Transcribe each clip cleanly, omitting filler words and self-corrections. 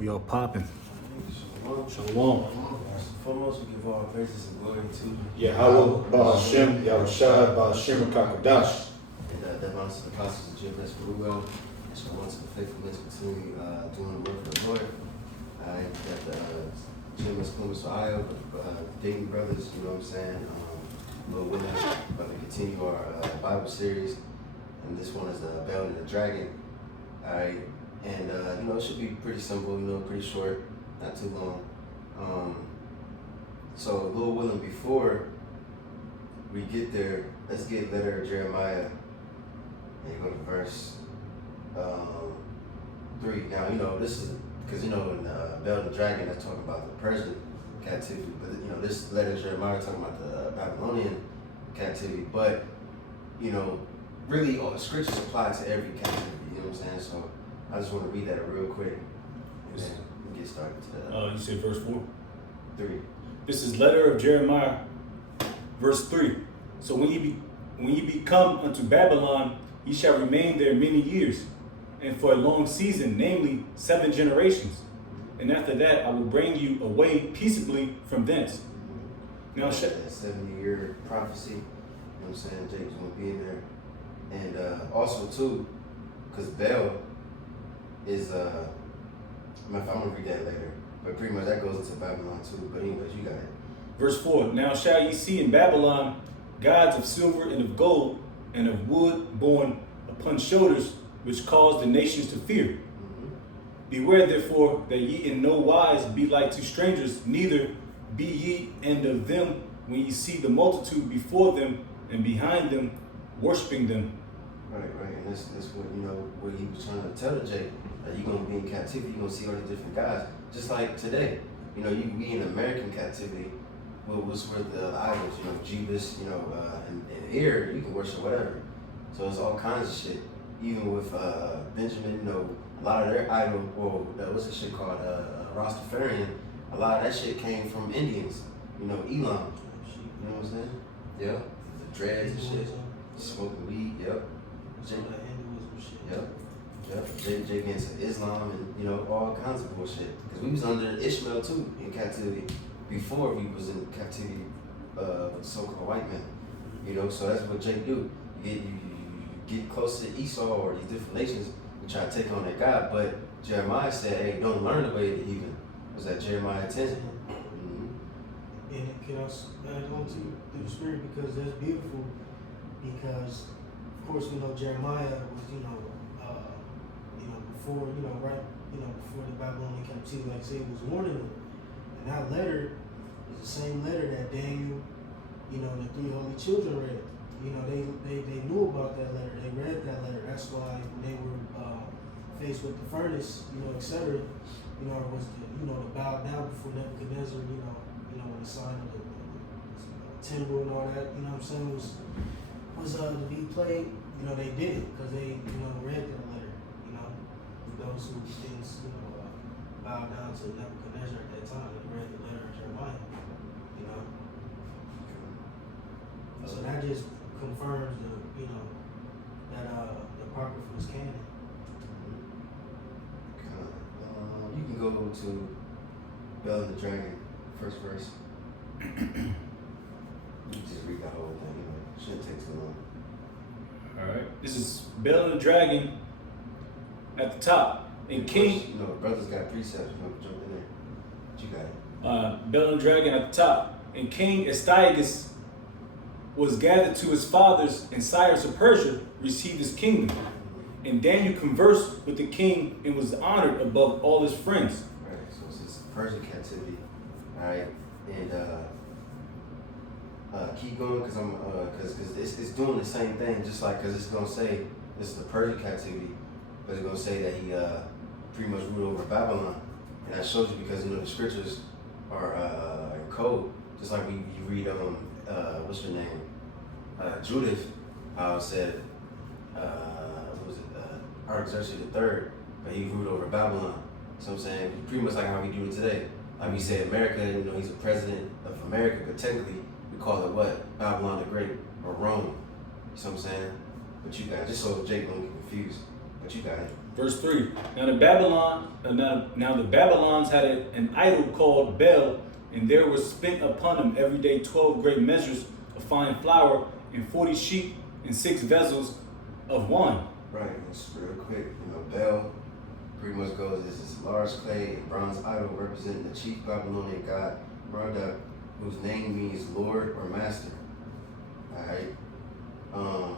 We all popping. Shalom. Foremost, we give all praises and glory to Yeah, Howell, Ba'ashem, Yahushua, Ba'ashem, Kakadash. and that honors to the apostles of Jesus Peruel. And so on to the faithfulness continue doing the work of the Lord. I got the Jim's Columbus, Ohio, Dayton brothers, you know what I'm saying? Lord willing, about to continue our Bible series. And this one is the Bell and the Dragon. Alright, and it should be pretty simple, pretty short, not too long. So, Lord willing, before we get there, let's get letter of Jeremiah and go to verse 3. Now, this is because in Bell and the Dragon, that's talking about the Persian captivity, but this letter of Jeremiah talking about the Babylonian captivity. But really, all the scriptures apply to every captivity. You know what I'm saying? So I just want to read that real quick, and then we get started to that. You said verse 4? 3. This is letter of Jeremiah, verse 3. So when ye become unto Babylon, ye shall remain there many years, and for a long season, namely 7 generations. And after that, I will bring you away peaceably from thence. Now, that 70-year prophecy. You know what I'm saying? Jake's gonna be in there, and also too, because Bel is I'm gonna read that later, but pretty much that goes into Babylon too. But anyways, you got it. Verse 4, Now shall ye see in Babylon gods of silver and of gold and of wood borne upon shoulders, which cause the nations to fear. Mm-hmm. Beware therefore that ye in no wise be like to strangers, neither be ye and of them when ye see the multitude before them and behind them, worshiping them. Right, and this what he was trying to tell the Jake, that you're gonna be in captivity, you're gonna see all these different gods, just like today. You can be in American captivity. Was with the idols, Jeebus, and here you can worship whatever. So it's all kinds of shit. Even with Benjamin, a lot of their idol, what's the shit called, Rastafarian, a lot of that shit came from Indians, Elam. You know what I'm saying? Yeah. The dreads and shit. Smoking weed, yep. Yep. Jake into Islam and, all kinds of bullshit. Because we was under Ishmael too in captivity before we was in captivity with so-called white men. So that's what Jake do. You get close to Esau or these different nations and try to take on their God. But Jeremiah said, hey, don't learn the way of the heathen. Was that Jeremiah 10? And it can also add on to the spirit, because that's beautiful. Because of course we know Jeremiah was before before the Babylonian captivity, like I said, was warning them. And that letter is the same letter that Daniel, and the 3 holy children read. They knew about that letter. They read that letter. That's why when they were faced with the furnace, etc., was to bow down before Nebuchadnezzar, when the sign of the timber and all that, what I'm saying, was to be played. They did it because they, read that letter. Those who didn't, bow down to Nebuchadnezzar at that time, they read the letter of Jeremiah. So that just confirms that the Apocrypha was canon. You can go to Bell and the Dragon, first verse. You just read the whole thing, it shouldn't take too long. Alright. This is Bell and the Dragon at the top. And King. Brothers got precepts, jump in there. But you got it. Bell and the Dragon at the top. And King Astyages was gathered to his fathers, and Cyrus of Persia received his kingdom. And Daniel conversed with the king and was honored above all his friends. Right, so it's Persian captivity. Alright, and keep going because it's doing the same thing, just like, because it's gonna say this is the Persian captivity, but it's gonna say that he pretty much ruled over Babylon, and that shows you because the scriptures are in code, just like you read what's your name, Judith, how it said Artaxerxes III, but he ruled over Babylon. So I'm saying pretty much like how we do it today. Like we say America, he's a president of America, but technically we call it what? Babylon the Great or Rome. You know what I'm saying? But you guys, just so Jake won't get confused. But But you got it. Verse 3. Now the Babylons had an idol called Bel, and there was spent upon them every day 12 great measures of fine flour, and 40 sheep, and 6 vessels of wine. Right, it's real quick. You know, Bel pretty much goes as this large clay and bronze idol representing the chief Babylonian god Marduk, whose name means Lord or Master. Alright. And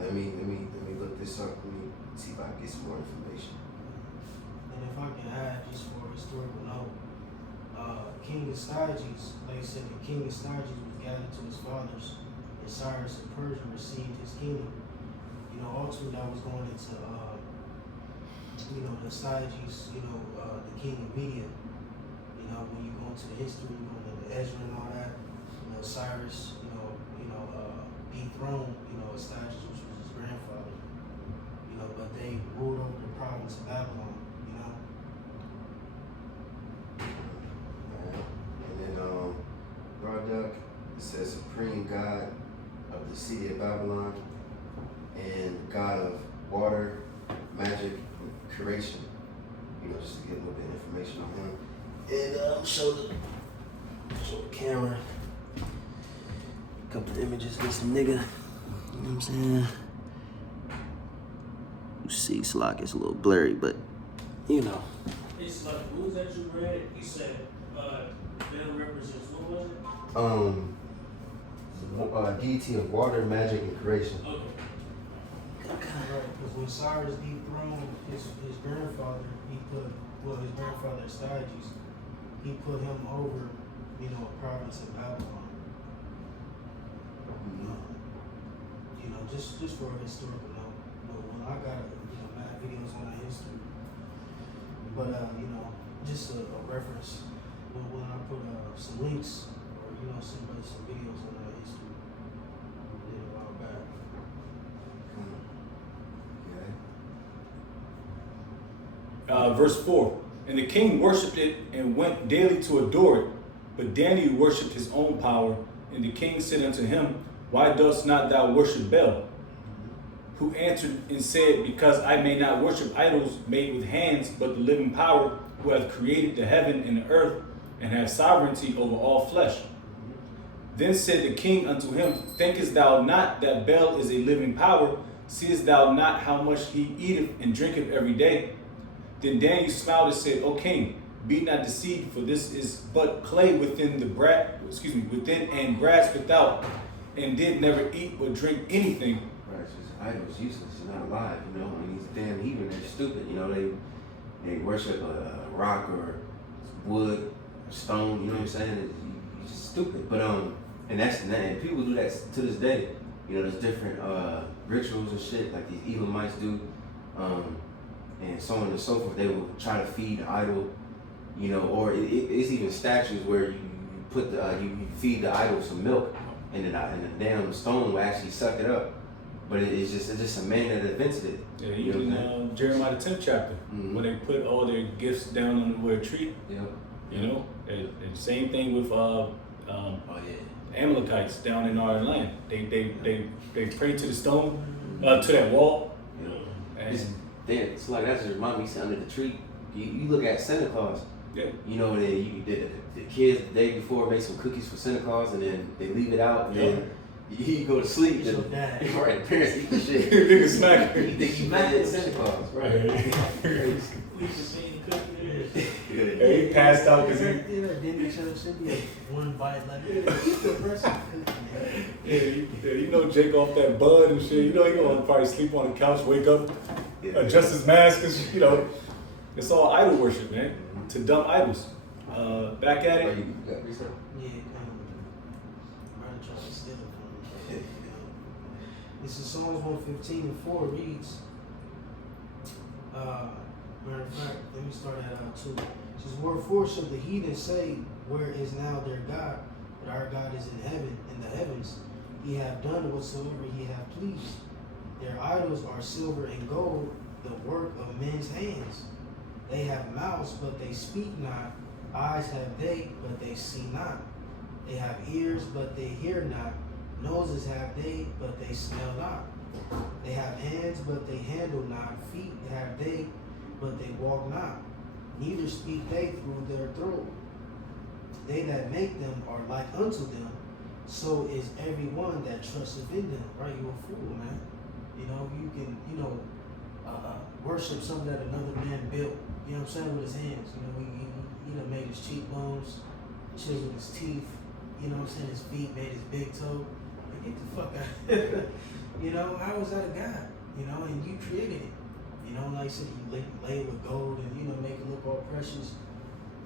let me look this up. Let me see if I can get some more information. And if I can add, just for a historical note, King Astyages, like I said, the King Astyages was gathered to his fathers, and Cyrus of Persia received his kingdom. You know, ultimately that was going into, the Astyages, the king of Media. You know, when you go into the history, you go into Ezra and all that, Cyrus, dethroned, Astyages, which was his grandfather. But they ruled over the province of Babylon, And then Marduk, it says supreme god of the city of Babylon and god of water, magic, and creation. Just to get a little bit of information on him. And show the camera a couple of images of this nigga. You know what I'm saying? You see, Slock is a little blurry, but It's like, what was that you read? You said, Bell represents, what was it? deity of water, magic, and creation. Okay. Right, because when Cyrus dethroned his grandfather, his grandfather Astyages, he put him over, a province of Babylon. Just for a historical note. When I got mad videos on that history, but just a reference. When I put some links or some videos on that history, I did a while back. Verse 4. And the king worshipped it and went daily to adore it. But Daniel worshipped his own power. And the king said unto him, Why dost not thou worship Bel? Who answered and said, Because I may not worship idols made with hands, but the living power, who hath created the heaven and the earth, and hath sovereignty over all flesh. Then said the king unto him, Thinkest thou not that Bel is a living power? Seest thou not how much he eateth and drinketh every day? Then Daniel smiled and said, O king, be not deceived, for this is but clay within within and brass without, and did never eat or drink anything. Right, it's just idols, useless, you're not alive, and these damn heathen, they're stupid, they worship a rock or wood, or stone, you know what I'm saying? You're just stupid. But and people do that to this day. There's different rituals and shit like these Elamites do, and so on and so forth. They will try to feed the idol, or it's even statues where you put you feed the idol some milk, and the damn stone will actually suck it up. But it's just a man that invented it. Yeah, even in Jeremiah the 10th chapter, when they put all their gifts down under a tree. Yep. And same thing with Amalekites down in our land. They pray to the stone, to that wall. It's like that just reminds me, under the tree. You look at Santa Claus. Yeah. The kids the day before make some cookies for Santa Claus, and then they leave it out, and then you go to sleep. It's your dad. Right, the parents eat the shit. Nigga smack. You think you mad at Santa Claus, right? He passed out because he. Didn't each other should be one bite like that. Jake off that bud and shit. He gonna probably sleep on the couch, wake up, adjust his mask, because it's all idol worship, man. To dump idols. Back at it. Yeah, I'm trying to steal it from me. This is Psalms 115:4 reads. Matter of fact, let me start at 2. It says, Wherefore shall the heathen say, Where is now their God? But our God is in heaven, in the heavens. He hath done whatsoever he hath pleased. Their idols are silver and gold, the work of men's hands. They have mouths, but they speak not. Eyes have they, but they see not. They have ears, but they hear not. Noses have they, but they smell not. They have hands, but they handle not. Feet have they, but they walk not. Neither speak they through their throat. They that make them are like unto them. So is everyone that trusteth in them. Right? You're a fool, man. You know, you can, worship something that another man built. You know what I'm saying? With his hands. You know, he made his cheekbones, chiseled his teeth. You know what I'm saying? His feet, made his big toe. Like, get the fuck out. You know, how is that a God? You know, and you created it. You know, like I said, you lay it with gold and, make it look all precious.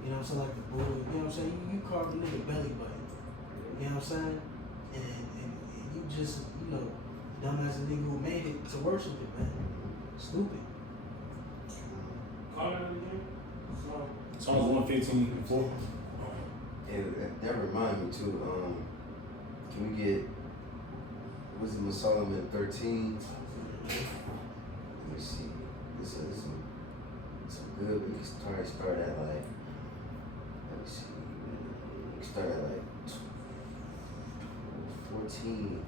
You know what I'm saying? Like the Buddha. You know what I'm saying? You carved a nigga belly button. You know what I'm saying? And you just, dumb as a nigga who made it to worship it, man. Stupid. Call it again. Psalms 115:4. And that reminds me too. Can we get Wisdom of Solomon 13? Let me see. This is some good. We can start at like. Let me see. We can start at like 14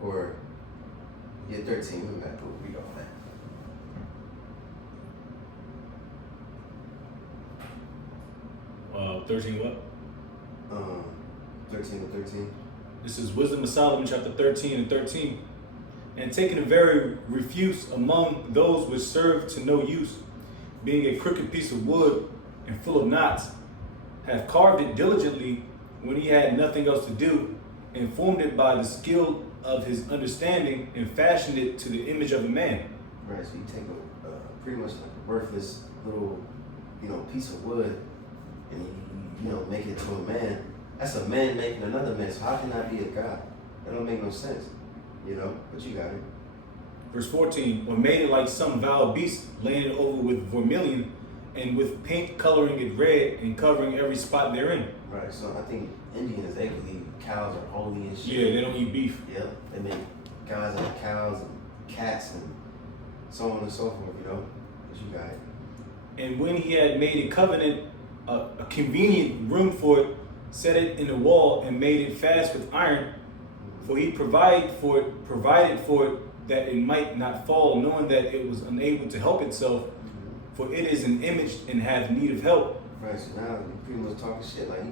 or 13. We got to read all that. 13 what? 13 to 13. This is Wisdom of Solomon, chapter 13 and 13. And taking a very refuse among those which serve to no use, being a crooked piece of wood and full of knots, hath carved it diligently when he had nothing else to do, and formed it by the skill of his understanding, and fashioned it to the image of a man. Right, so you take a pretty much like a worthless little, piece of wood, and you make it to a man. That's a man making another man. So how can that be a God? That don't make no sense. But you got it. Verse 14, or made it like some vile beast, laying it over with vermilion, and with paint coloring it red, and covering every spot therein. Right, so I think Indians, they believe cows are holy and shit. Yeah, they don't eat beef. Yeah, they make guys out of cows and cats and so on and so forth, But you got it. And when he had made a covenant, a convenient room for it, set it in the wall, and made it fast with iron, for he provided for it that it might not fall, knowing that it was unable to help itself, for it is an image and hath need of help. Right, so now you pretty much talking shit. Like,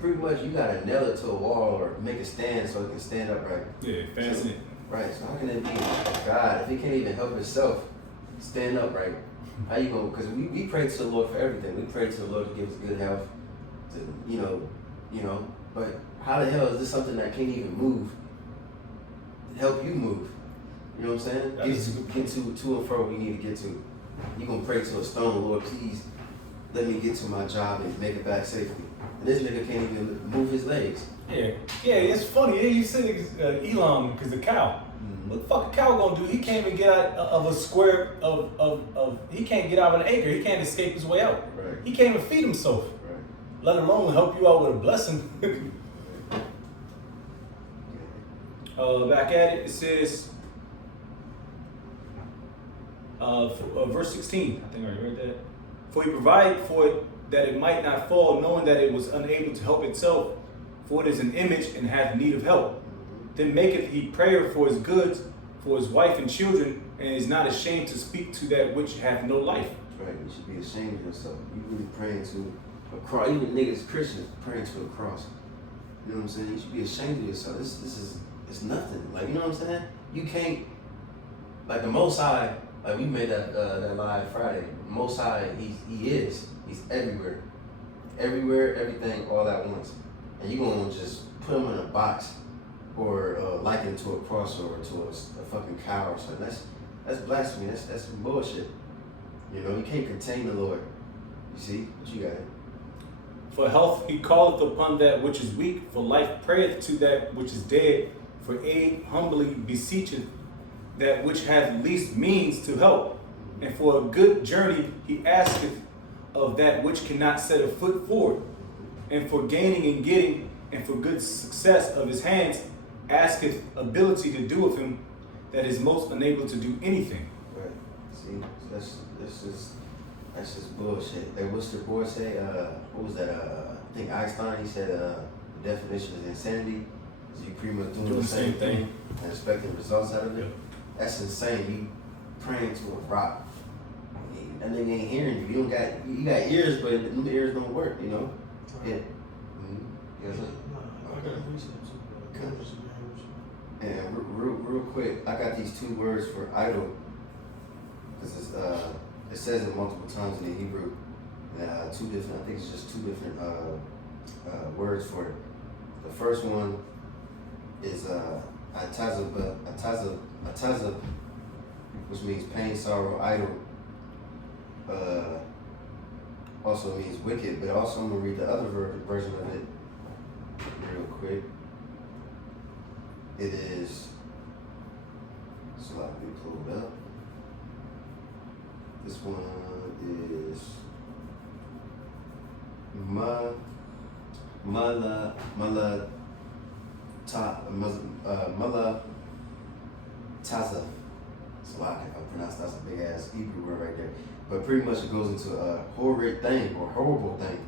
pretty much you gotta nail it to a wall or make a stand so it can stand upright. Yeah, fasten it. Right, so how can it be God if it can't even help itself stand up right? How you gonna? Because we pray to the Lord for everything. We pray to the Lord to give us good health, But how the hell is this something that can't even move? Help you move. You know what I'm saying? Get to and fro we need to get to. You gonna pray to a stone, Lord, please let me get to my job and make it back safely. And this nigga can't even move his legs. Yeah, it's funny. Yeah, you said Elon because the cow. What the fuck a cow gonna do? He can't even get out of a square of he can't get out of an acre. He can't escape his way out. Right. He can't even feed himself. Right. Let alone help you out with a blessing. Back at it, it says, verse 16, I think I already read that. For he provided for it that it might not fall, knowing that it was unable to help itself, for it is an image and hath need of help. Then maketh he prayer for his goods, for his wife and children, and is not ashamed to speak to that which hath no life. That's right. You should be ashamed of yourself. You really praying to a cross. Even niggas, Christians, praying to a cross. You know what I'm saying? You should be ashamed of yourself. It's nothing. Like, you know what I'm saying? You can't, like the Most High, like we made that live Friday. The Most High, he's everywhere. Everywhere, everything, all at once. And you're going to just put him in a box or liken to a cross or to a fucking cow or something. That's blasphemy. That's bullshit. You can't contain the Lord. You see? But you got it. For health he calleth upon that which is weak, for life prayeth to that which is dead, for aid humbly beseecheth that which hath least means to help. And for a good journey he asketh of that which cannot set a foot forward. And for gaining and getting, and for good success of his hands, asketh ability to do of him that is most unable to do anything. Right. See, that's just bullshit. What's the boy say? What was that? I think Einstein, he said the definition is insanity. So you pretty much doing Doing the same thing and expecting results out of it. Yeah. That's insane. You praying to a rock. That nigga ain't hearing you. You got ears, but the ears don't work, you know? Yeah. Yes, sir. I got a precept too, bro. Okay. I'm just agreeing with you. And real quick, I got these 2 words for idol. Because it says it multiple times in the Hebrew. And, I think it's just 2 different words for it. The first one is ataza, which means pain, sorrow, idol. Also means wicked, but also I'm gonna read the other version of it real quick. It is, so I'll be pulled up. This one is Taza. So I pronounce that's a big ass Hebrew word right there. But pretty much it goes into a horrid thing or horrible thing.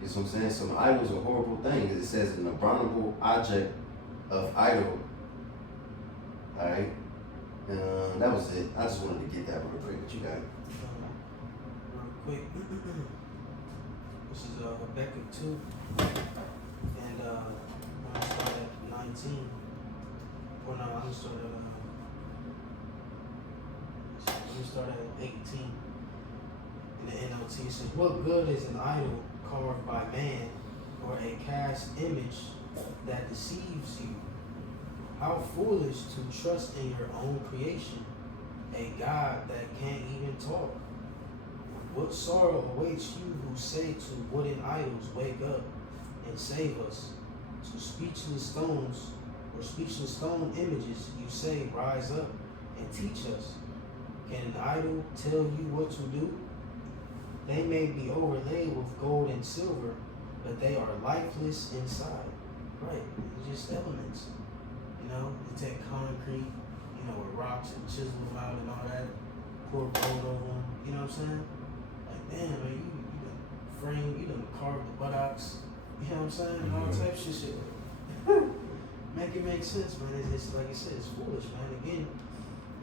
You know what I'm saying? So an idol is a horrible thing. It says an abominable object of idol. Alright? That was it. I just wanted to get that real quick. What you got? Real quick. This is Habakkuk 2. And I'm going to start at 19. Or no, I'm going to start at 18. In the NLT, it says, what good is an idol carved by man, or a cast image that deceives you? How foolish to trust in your own creation, a God that can't even talk. What sorrow awaits you who say to wooden idols, wake up and save us? To speechless stones or speechless stone images, you say, rise up and teach us. Can an idol tell you what to do? They may be overlaid with gold and silver, but they are lifeless inside. Right, it's just elements. You know, you take concrete, you know, with rocks and chisel them out and all that, pour gold over them, you know what I'm saying? Like, damn, man, you done frame, you done carved the buttocks, you know what I'm saying? And all types of shit. Make it make sense, man. It's like I said, it's foolish, man. Again,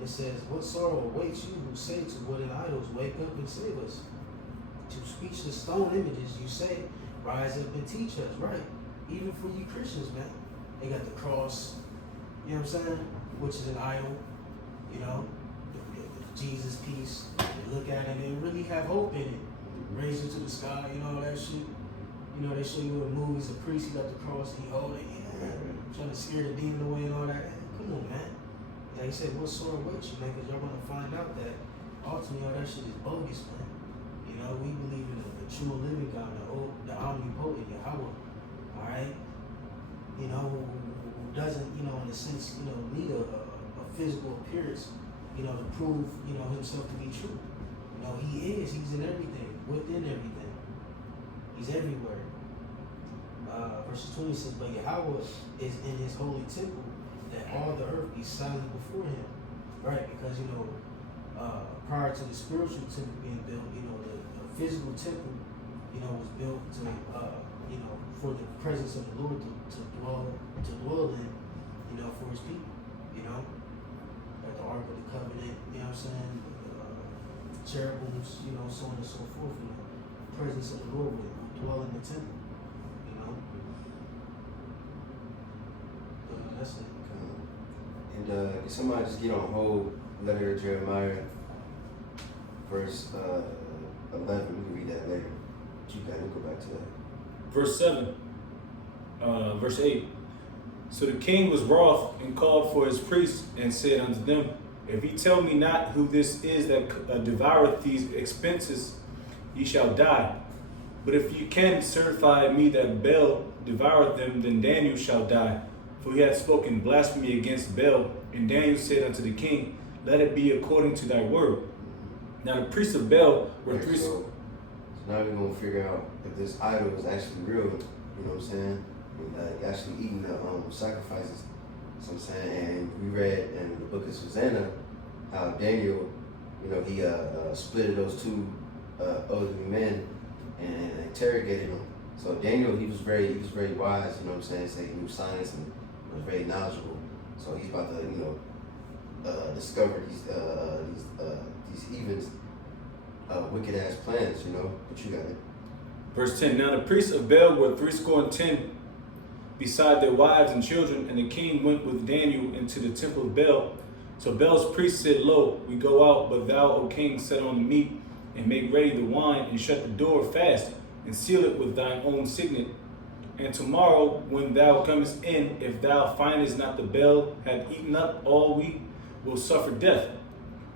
it says, what sorrow awaits you who say to wooden idols, wake up and save us? To speechless stone images, you say, rise up and teach us, right? Even for you Christians, man. They got the cross, you know what I'm saying? Which is an idol, you know? The Jesus piece. They look at it and really have hope in it. Raise it to the sky, you know, all that shit. You know, they show you in movies, a priest, he got the cross and he hold it, trying to scare the demon away and all that. Come on, man. Like I said, what sort of waits you, man? Because y'all gonna find out that ultimately all that shit is bogus, man. You know, we believe in the true living God, the omnipotent Yahweh, alright? You know, who doesn't, you know, in a sense, you know, need a physical appearance, you know, to prove, you know, himself to be true. You know, he's in everything, within everything. He's everywhere. Verse 20 says, but Yahweh is in his holy temple, that all the earth be silent before him. Right? Because, you know, prior to the spiritual temple being built, you know, the physical temple, you know, was built to, you know, for the presence of the Lord to dwell in, you know, for his people, you know, like the Ark of the Covenant, you know what I'm saying, cherubims, you know, so on and so forth, you know, the presence of the Lord would dwell in the temple, you know. That's it. And can somebody just get on hold, letter of Jeremiah, verse 11. We can read that later. But you got to go back to that. Verse 7, verse 8. So the king was wroth and called for his priests and said unto them, if ye tell me not who this is that devoureth these expenses, ye shall die. But if ye can certify me that Baal devoured them, then Daniel shall die. For he hath spoken blasphemy against Baal. And Daniel said unto the king, let it be according to thy word. Now the priests of Baal were three. So now we're going to figure out if this idol is actually real, you know what I'm saying? Like actually eating the sacrifices, you know what I'm saying? And we read in the book of Susanna how Daniel, you know, he split those two elderly men and interrogated them. So Daniel, he was very wise, you know what I'm saying? So he knew science and was very knowledgeable. So he's about to, discover these even wicked ass plans, But you got it. Verse 10. Now the priests of Baal were 70, beside their wives and children, and the king went with Daniel into the temple of Baal. So Baal's priests said, Lo, we go out, but thou, O king, set on the meat, and make ready the wine, and shut the door fast, and seal it with thine own signet. And tomorrow, when thou comest in, if thou findest not the Baal hath eaten up all, we will suffer death.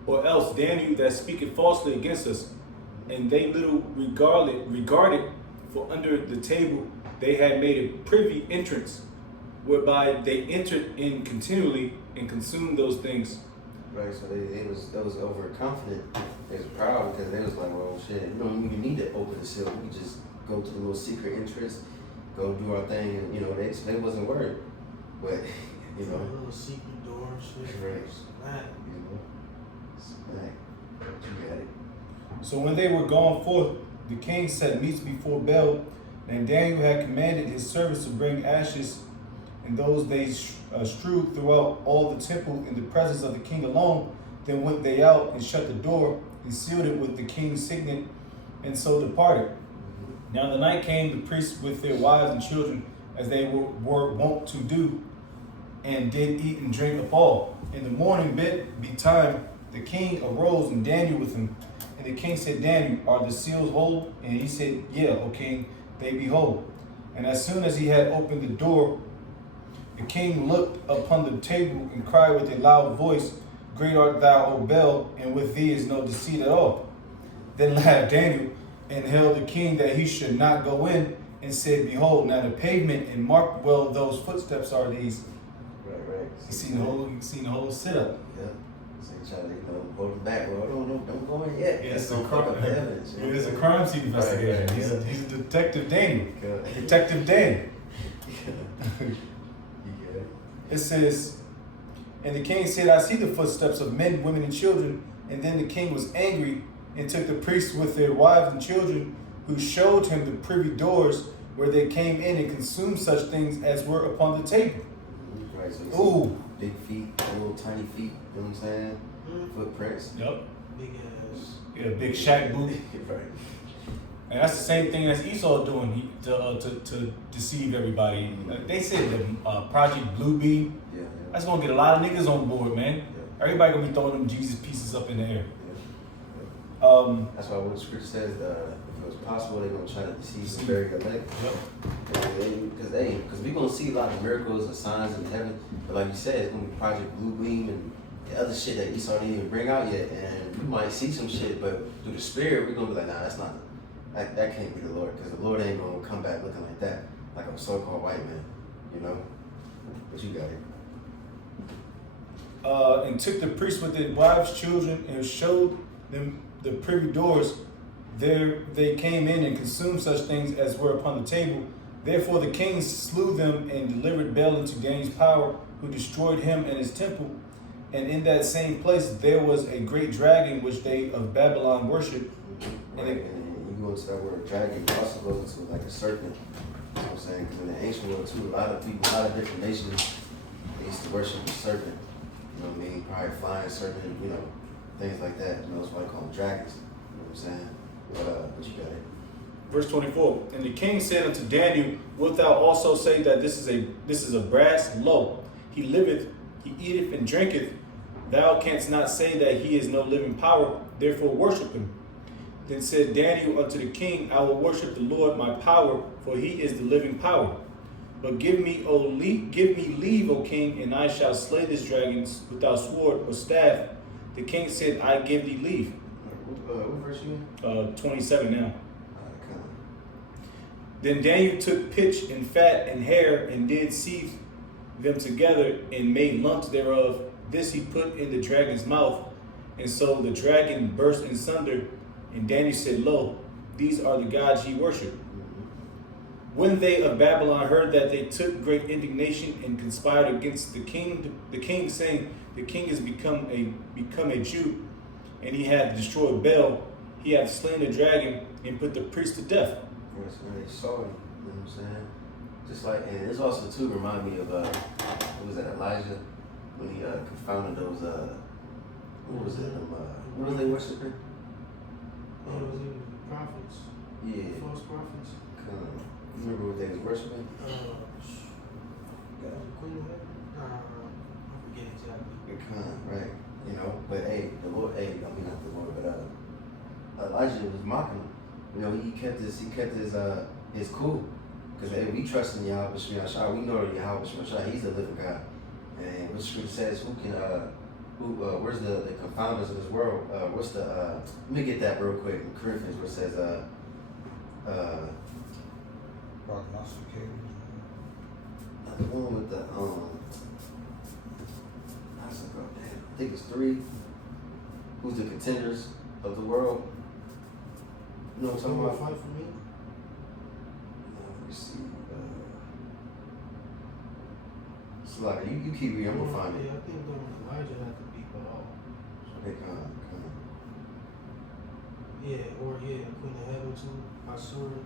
Or else Daniel that speaketh falsely against us. And they little regarded, for under the table they had made a privy entrance, whereby they entered in continually and consumed those things. Right, so they was overconfident. They was proud because they was like, well, shit, we don't even need to open the seal. We can just go to the little secret entrance, go do our thing, and they wasn't worried. But A little secret door and shit. Right. Smack. Smack. You got it. So when they were gone forth, the king set meats before Baal, and Daniel had commanded his servants to bring ashes, and those they strewed throughout all the temple in the presence of the king alone. Then went they out and shut the door and sealed it with the king's signet, and so departed. Now the night came, the priests with their wives and children, as they were wont to do, and did eat and drink of all. In the morning betime, the king arose, and Daniel with him. And the king said, Daniel, are the seals whole? And he said, Yeah, O king, they be whole. And as soon as he had opened the door, the king looked upon the table and cried with a loud voice, Great art thou, O Baal, and with thee is no deceit at all. Then laughed Daniel, and held the king that he should not go in, and said, Behold, now the pavement, and mark well those footsteps are these. Right. You seen the whole sit-up. Yeah. So you try to, hold it back. Well, don't go in yet. Yeah, it's Don't fuck up the evidence. It's a crime scene investigation. Right. He's a detective Daniel. Good. Detective Daniel. You get it. It says, and the king said, I see the footsteps of men, women, and children. And then the king was angry and took the priests with their wives and children, who showed him the privy doors where they came in and consumed such things as were upon the table. Right, so you Ooh. see big feet, little tiny feet, you know what I'm saying? Footprints. Yep. Big ass. Yeah, big shack boot. Right. And that's the same thing as Esau doing to deceive everybody. They said Project Bluebeam. Yeah. That's gonna get a lot of niggas on board, man. Yeah. Everybody gonna be throwing them Jesus pieces up in the air. Yeah. That's why what the scripture says, if it was possible, they're gonna try to deceive the very elect. Because we're gonna see a lot of miracles and signs in heaven, but like you said, it's gonna be Project Bluebeam and the other shit that Esau didn't even bring out yet, and we might see some shit, but through the Spirit, we're gonna be like, nah, that's not. That can't be the Lord, because the Lord ain't gonna come back looking like that, like a so-called white man, But you got it. And took the priests with their wives, children, and showed them the privy doors. There they came in and consumed such things as were upon the table. Therefore the king slew them and delivered Baal into Daniel's power, who destroyed him and his temple. And in that same place there was a great dragon which they of Babylon worshipped. Right, and you go into that word dragon, you also go into like a serpent. You know what I'm saying? Because in the ancient world too, a lot of people, a lot of different nations, they used to worship the serpent. You know what I mean? Probably flying serpent, things like that. That's why they call them dragons. You know what I'm saying? But you got it. Verse 24. And the king said unto Daniel, Wilt thou also say that this is a brass? Lo, he liveth, he eateth and drinketh. Thou canst not say that he is no living power, therefore worship him. Then said Daniel unto the king, I will worship the Lord my power, for he is the living power. But give me leave, O king, and I shall slay this dragon without sword or staff. The king said, I give thee leave. What verse you in? 27 now. Come on. Then Daniel took pitch and fat and hair and did seethe them together and made lumps thereof. This he put in the dragon's mouth. And so the dragon burst in sunder. And Daniel said, Lo, these are the gods ye worship. When they of Babylon heard that, they took great indignation and conspired against the king, saying, the king is become a Jew, and he hath destroyed Baal. He hath slain the dragon and put the priest to death. Yes, when they saw it, you know what I'm saying? Just like, and it's also too remind me of what was that, Elijah, when he confounded those what was it, what was they worshiping? It was even the prophets. Yeah. False prophets. You remember what they was worshiping? Queen of Heaven? I forget exactly. Right. You know, but hey, the Lord, I mean not the Lord, but Elijah was mocking him. You know, he kept his cool. Because hey, we trust in Yahweh Shemai Shai. We know that Yahweh Shemai Shai, he's the living God. And what scripture says, where's the confounders of this world? What's the let me get that real quick in Corinthians where it says Prognosticators. the one with the I think it's 3. Who's the contenders of the world? You know what I'm talking about? Fight for me? Let me see. So like you keep reading, I'm gonna find it. Yeah, I think Elijah had to be put off. They come. Yeah, or Queen of Heaven too. I saw it.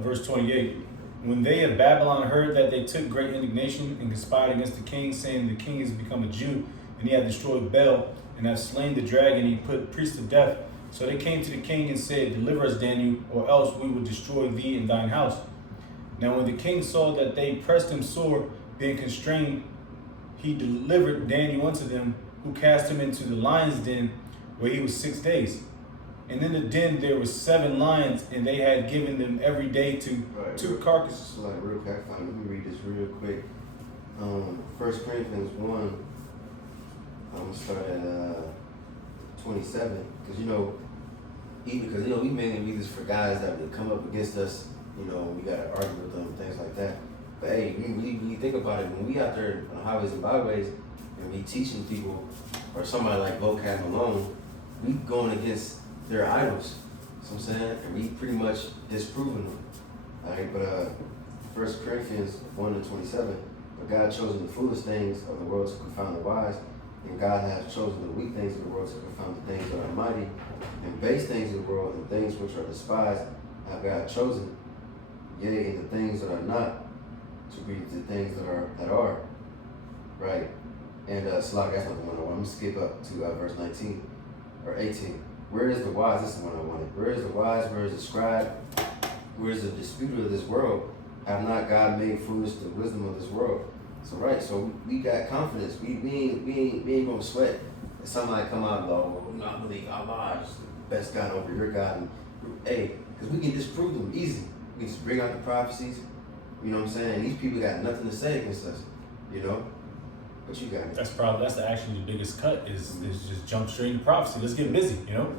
Verse 28. When they of Babylon heard that, they took great indignation and conspired against the king, saying the king has become a Jew, and he hath destroyed Bel, and hath slain the dragon, and he put priests to death. So they came to the king and said, Deliver us, Daniel, or else we will destroy thee and thine house. Now when the king saw that they pressed him sore, being constrained, he delivered Daniel unto them, who cast him into the lion's den, where he was 6 days. And in the den there were 7 lions, and they had given them every day to 2 carcasses. So like real quick, let me read this real quick. 1 Corinthians 1, I'm gonna start at 27, because we mainly read this for guys that would come up against us. You know, we gotta argue with them, things like that. But hey, when you think about it, when we out there on the highways and byways and we teaching people, or somebody like Vocab Malone, we going against their idols. You know what I'm saying? And we pretty much disproving them. Alright, but 1 Corinthians 1:27, but God chosen the foolish things of the world to confound the wise, and God hath chosen the weak things of the world to confound the things that are mighty, and base things of the world and things which are despised have God chosen, yea, and the things that are not, to be the things that are. Right? And so like that's not the one I want. I'm gonna skip up to verse 19 or 18. Where is the wise? This is the one I wanted. Where is the wise? Where is the scribe? Where is the disputer of this world? Have not God made foolish the wisdom of this world? So right, so we got confidence. We ain't gonna sweat. If somebody come out and go, well, I believe Allah is the best God over your God. And, hey, because we can disprove them easy. We can just bring out the prophecies. You know what I'm saying? These people got nothing to say against us. You know? But you got it. That's actually the biggest cut is just jump straight into prophecy. Let's get busy, you know?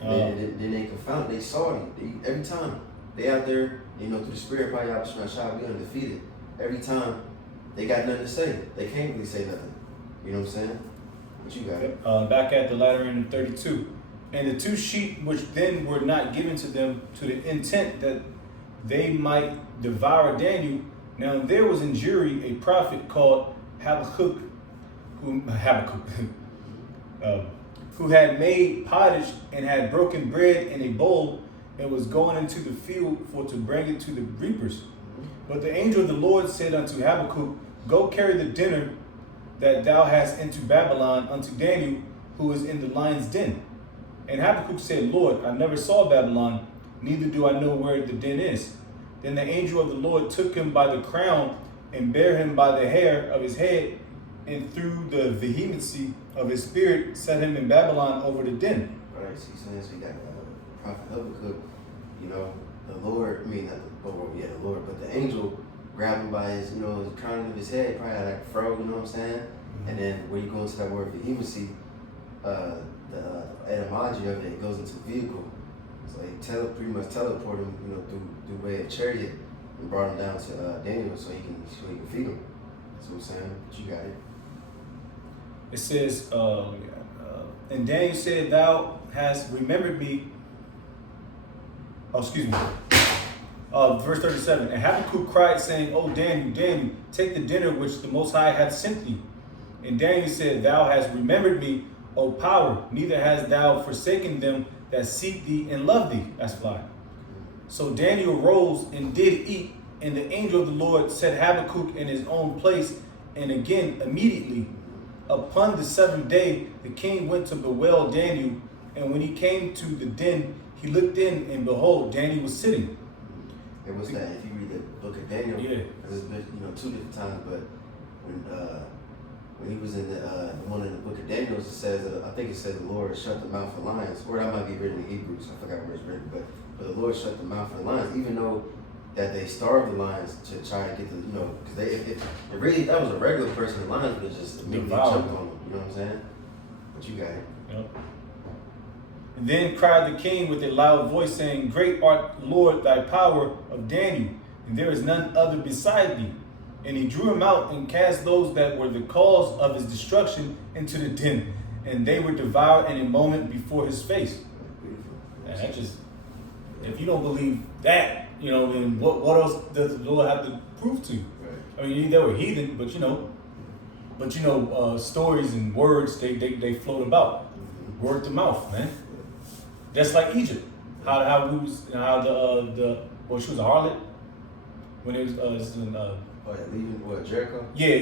Then they confound, they saw it every time. They out there, you know, through the spirit, probably out the shot, we undefeated. Every time, they got nothing to say. They can't really say nothing. You know what I'm saying? But you got it. Back at the latter end of 32. And the 2 sheep which then were not given to them to the intent that they might devour Daniel. Now there was in jury a prophet called Habakkuk, who had made pottage and had broken bread in a bowl and was going into the field for to bring it to the reapers. But the angel of the Lord said unto Habakkuk, Go carry the dinner that thou hast into Babylon unto Daniel, who is in the lion's den. And Habakkuk said, Lord, I never saw Babylon, neither do I know where the den is. Then the angel of the Lord took him by the crown and bare him by the hair of his head, and through the vehemency of his spirit set him in Babylon over the den. Right, so we got Prophet Habakkuk, you know, the Lord, the Lord, but the angel grabbed him by his, his crown of his head, probably like a fro, you know what I'm saying? Mm-hmm. And then when you go into that word vehemency, the etymology of it goes into vehicle. So he pretty much teleported him, through way of chariot and brought him down to Daniel so he can feed him. That's what I'm saying. But you got it. It says, and Daniel said, Thou hast remembered me. Verse 37. And Habakkuk cried, saying, O Daniel, take the dinner which the Most High hath sent thee. And Daniel said, Thou hast remembered me, O power, neither hast thou forsaken them that seek thee and love thee. That's fly. So Daniel rose and did eat, and the angel of the Lord set Habakkuk in his own place. And again, immediately, upon the seventh day, the king went to bewail Daniel. And when he came to the den, he looked in, and behold, Daniel was sitting. It was that if you read the book of Daniel, Yeah. because it's been, two different times, but when he was in the one in the book of Daniel, it says that I think it says the Lord shut the mouth of lions, or that might be written in Hebrew, so I forgot where it's written, but the Lord shut the mouth of the lions, even though that they starved the lions to try to get the, because they if really that was a regular person, the lions would just immediately jumped on them. You know what I'm saying? But you got it. Yep. And then cried the king with a loud voice, saying, Great art, Lord, thy power of Daniel, and there is none other beside thee. And he drew him out and cast those that were the cause of his destruction into the den, and they were devoured in a moment before his face. And that just, if you don't believe that, then what else does the Lord have to prove to you? Right. I mean, they were heathen, but stories and words they float about, word to mouth, man. That's like Egypt. How she was a harlot when it was leaving Jericho? Yeah.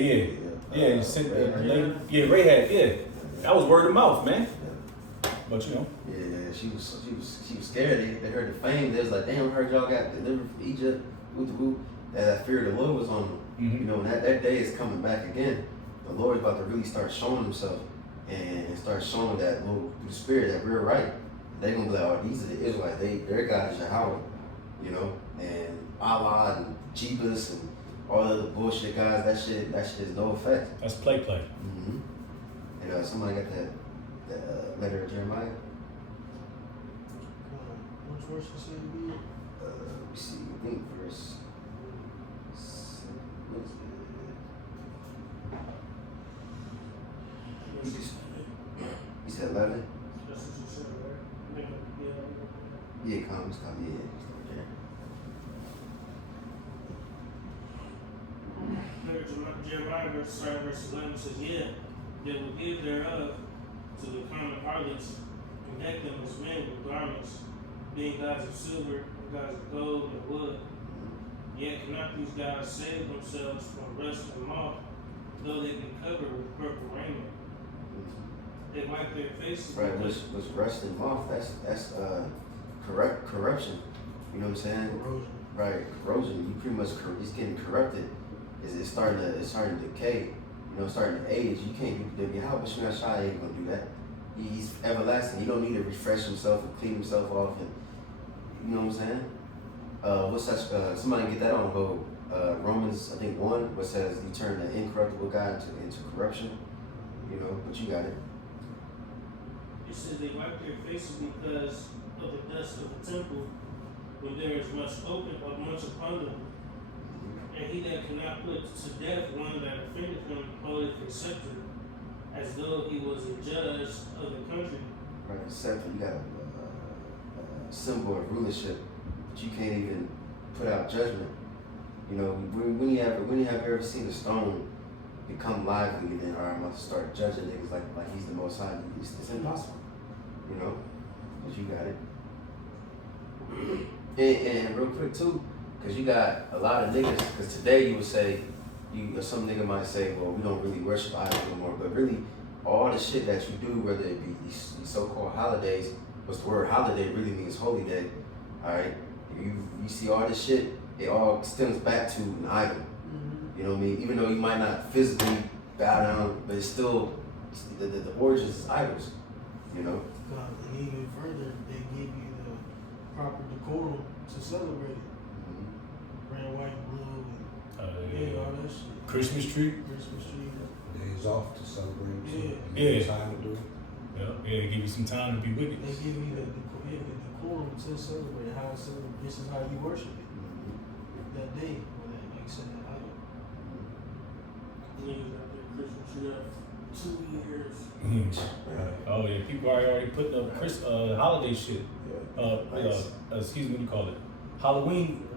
Rahab, yeah. That was word of mouth, man. Yeah. But Yeah, she was scared. They heard the fame. They was like, damn, I heard y'all got delivered from Egypt. That fear of the Lord was on them. Mm-hmm. And that day is coming back again. The Lord is about to really start showing himself and start showing that through the spirit that we're right. They're gonna be like, oh, these are the Israelites. Their God is Yahweh, and Allah and Jeebus and all the other bullshit guys. That shit is no effect. That's play. Mm-hmm. And somebody got that letter of Jeremiah. Which verse you say it be? Let me see. I think verse. What is it? You said 11. That's what you said, right? Yeah, comes. Yeah. Jeremiah verse 11 says, yeah, they will give thereof to the common harlots and deck them as men with garments, being gods of silver and gods of gold and wood. Yet cannot these gods save themselves from rust and moth, though they be covered with purple raiment. They wipe their faces. Right, what's rust and moth? That's corruption. You know what I'm saying? Corrosion. Right, corrosion. You pretty much it's getting corrupted. It's starting to decay. Starting to age. You can't be how but you're not shy ain't gonna do that. He's everlasting. He don't need to refresh himself and clean himself off and you know what I'm saying? What's that? Somebody get that on go. Romans, I think 1, what says you turn the incorruptible God into corruption. But you got it. It says they wipe their faces because of the dust of the temple, when there is much upon them. And he that cannot put to death one that offended him holdeth a scepter, as though he was a judge of the country. Right, scepter, you got a symbol of rulership, but you can't even put out judgment. When you have ever seen a stone become lively, then I'm about to start judging niggas like he's the most high. It's impossible. But you got it. And real quick too, because you got a lot of niggas, because today you would say, some nigga might say, well, we don't really worship idols anymore, but really, all the shit that you do, whether it be these so-called holidays, what's the word holiday really means holy day, all right? You see all this shit, it all stems back to an idol. Mm-hmm. You know what I mean? Even though you might not physically bow down, but it's still, the origins is idols, And even further, they give you the proper decorum to celebrate it. Red, white, blue, and all that shit. Christmas tree. Days off to celebrate. Yeah. Time to do it. Yeah, give you some time to be with it. They give you the decorum to celebrate it, how it's celebrated. This is how you worship it. That day, like I said, that idol. Niggas out there Christmas tree up 2 years. Oh yeah, people are already putting up holiday shit. Excuse me, what do you call it? Halloween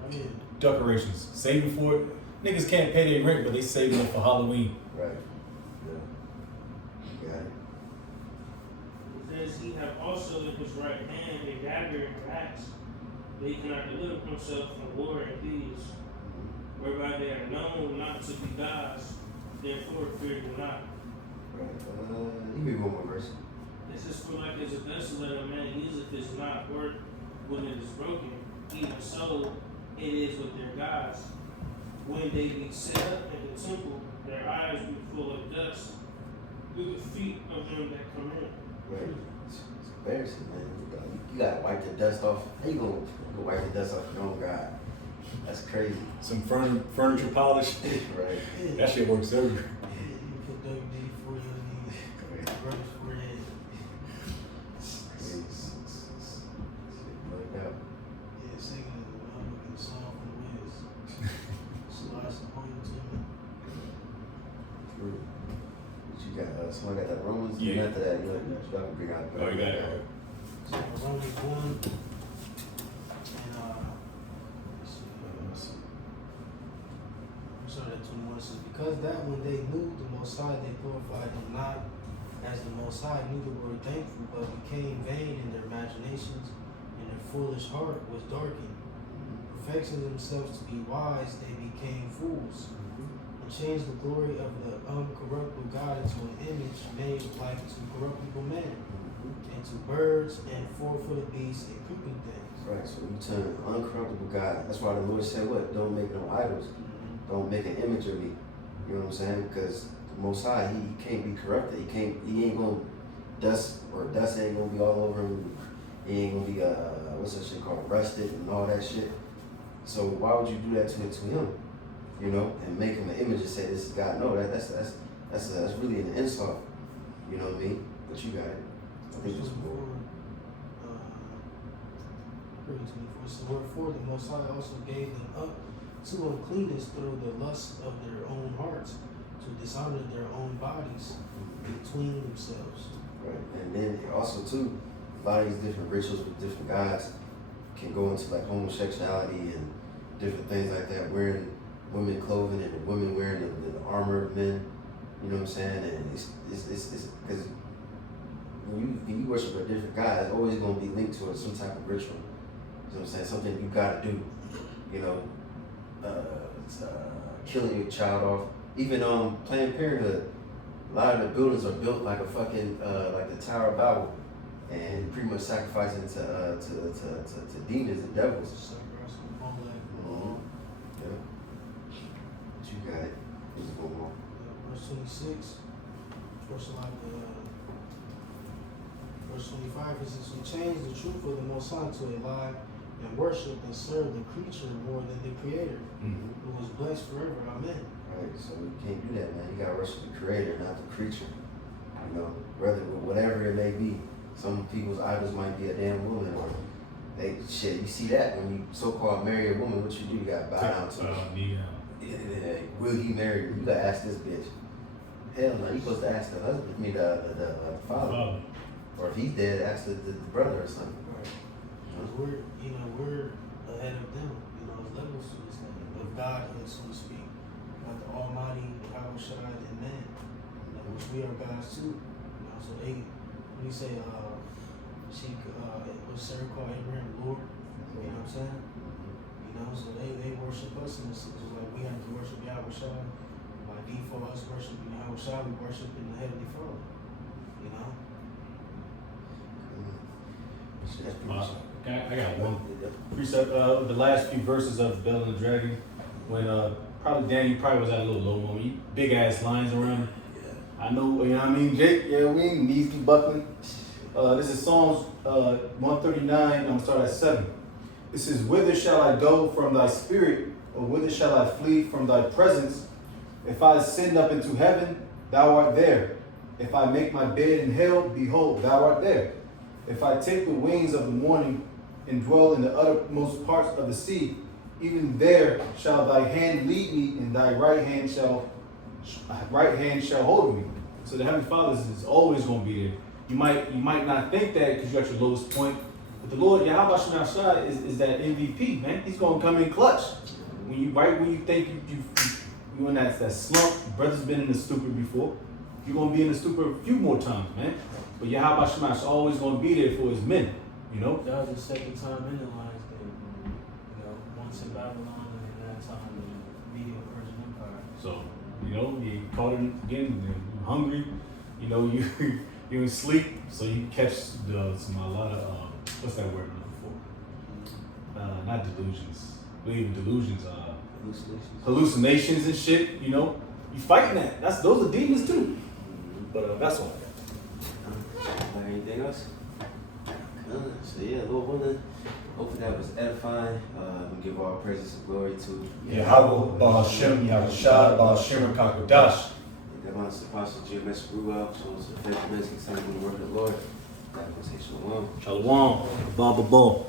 decorations. Saving for it. Niggas can't pay their rent, but they saving it for Halloween. Right. Yeah. You got it. There's he have also in his right hand a dagger and an axe, that he cannot deliver himself from war and thieves, whereby they are known not to be gods, therefore fear them not. Right. You read one more verse. This is for like as a vessel that a man useth is not worth when it is broken, even so it is with their gods. When they be set up in the temple, their eyes be full of dust through the feet of them that come in. Right. It's embarrassing, man. You gotta wipe the dust off. How you gonna go wipe the dust off your own God? That's crazy. Some furniture polish. Right. That shit works everywhere. You put WD-40 on these, brush forehead. No doubt. Yeah, singing the song from the Wiz. Slide some pointer to me. True. What you got? Someone got that Romans? Yeah. And after that, you can bring out. Oh, you got it. So Romans 1, and let's see. I'm sorry, that 21 says, because that when they knew the Most High, they glorified him not as the Most High, neither were thankful, but became vain in their imaginations, and their foolish heart was darkened. Perfecting themselves to be wise, they became fools, and changed the glory of the uncorruptible God into an image made like to corruptible man, and to birds and four-footed beasts and creeping things. Right, so you turn uncorruptible God. That's why the Lord said what? Don't make no idols. Don't make an image of me. You know what I'm saying? Because the Most High, he can't be corrupted. He ain't gonna dust ain't gonna be all over him. He ain't gonna be what's that shit called, rusted and all that shit. So why would you do that to him? You know, and make him an image and say this is God? No, that's really an insult. You know what I mean? But you got it. I think it's more. 24 says, wherefore the Most High also gave them up to uncleanness through the lust of their own hearts, to dishonor their own bodies between themselves. Right, and then also too, a lot of these different rituals with different gods can go into like homosexuality and different things like that, wearing women clothing and the women wearing the armor of men. You know what I'm saying? And it's because when you worship a different God, it's always going to be linked to some type of ritual. You know what I'm saying? Something you got to do. You know, killing your child off. Even Planned Parenthood, a lot of the buildings are built like a fucking like the Tower of Babel, and pretty much sacrificing to demons and devils. Yeah. But you got it. There's one more. Verse 26, verse 25, it says, so change the truth of the Most High to a lie, and worship and serve the creature more than the Creator, who was blessed forever. Amen. Right, so you can't do that, man. You gotta worship the Creator, not the creature. You know, whatever it may be. Some people's idols might be a damn woman, or you see that when you so-called marry a woman, what you do? You gotta bow down to her. Will he marry you? You gotta ask this bitch. Hell no, you supposed to ask the husband, the father. Or if he's dead, ask the brother or something. Right. Because we're ahead of them. You know, there's levels to this thing of Godhood, so to speak. Like the Almighty, Power Shine, and man, which we are gods too. You know, so they, when you say, what Sarah called Abraham Lord, you know what I'm saying? You know, so they worship us in the sense like we have to worship Yahweh Shai. By default, us worshiping Yahweh Shai, we worship in the Heavenly Father. You know? I got one precept. The last few verses of Bell and the Dragon, when probably Danny was at a little low moment. Big ass lines around him. I know, you know what I mean, Jake. Yeah, we knees keep buckling. This is Psalms 139. I'm gonna start at 7. This is, whither shall I go from thy spirit, or whither shall I flee from thy presence? If I ascend up into heaven, thou art there. If I make my bed in hell, behold, thou art there. If I take the wings of the morning and dwell in the uttermost parts of the sea, even there shall thy hand lead me, and thy right hand shall hold me. So the Heavenly Father is always going to be there. You might not think that because you're at your lowest point, but the Lord Yahweh Shem Shai is that MVP, man. He's going to come in clutch. When you think you in that slump, brother's been in the stupor before. you're gonna be in the stupor a few more times, man. But Yahweh Shemash always gonna be there for his men, you know? That was the second time in the Lions Gate. You know, once in Babylon and then that time in the Medo-Persian Empire. So, you know, you caught it again, you're hungry, you know, you in sleep, so you catch a lot of what's that word I'm looking for? Not delusions. Believe delusions, hallucinations and shit, you know. You fighting that. Those are demons too. But that's all I got. Anything else? So yeah, Lord willing, hopefully that was edifying. We give all praises and glory to Yahweh, Ba'ashem, Yahushua, Ba'ashem, Kakadash. the God's Apostle Geometric Ruel, shows the faithfulness concerning the work of the Lord. That was Shalom. Shalom. Baba Bo.